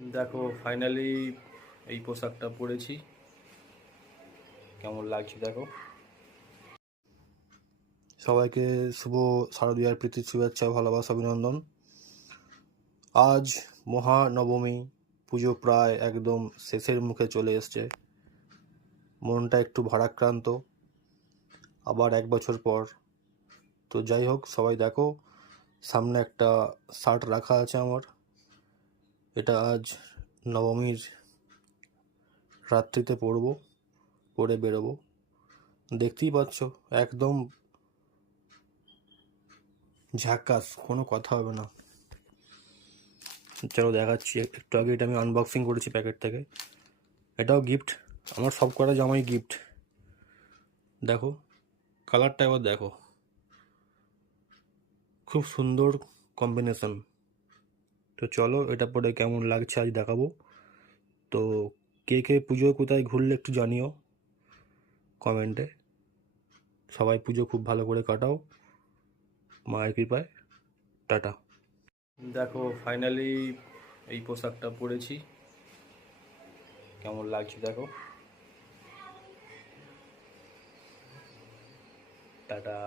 দেখো ফাইনালি এই পোশাকটা পরেছি, কেমন লাগছে দেখো। সবাইকে শুভ শারদীয়ার প্রীতি শুভেচ্ছা ভালোবাসা অভিনন্দন। আজ মহানবমী, পুজো প্রায় একদম শেষের মুখে চলে এসছে। মনটা একটু ভারাক্রান্ত, আবার 1 বছর পর। তো যাই হোক, সবাই দেখো সামনে একটা শার্ট রাখা আছে আমার। এটা আজ নবমীর রাত্রিতে পরে বেরোবো। দেখতেই পাচ্ছ একদম ঝাক্কাস, কোনো কথা হবে না। চলো দেখাচ্ছি। একটু আগে এটা আমি আনবক্সিং করেছি প্যাকেট থেকে। এটাও গিফট, আমার সব কটা জামাই গিফট। দেখো কালারটা এবার দেখো, খুব সুন্দর কম্বিনেশন। তো চলো এটা পরে কেমন লাগছে আজ দেখাবো। তো কে কে পুজোয় কোথায় ঘুরলে একটু জানিও কমেন্টে। সবাই পুজো খুব ভালো করে কাটাও, মায়ের কৃপায়। টাটা। দেখো ফাইনালি এই পোশাকটা পরেছি, কেমন লাগছে দেখো। টাটা।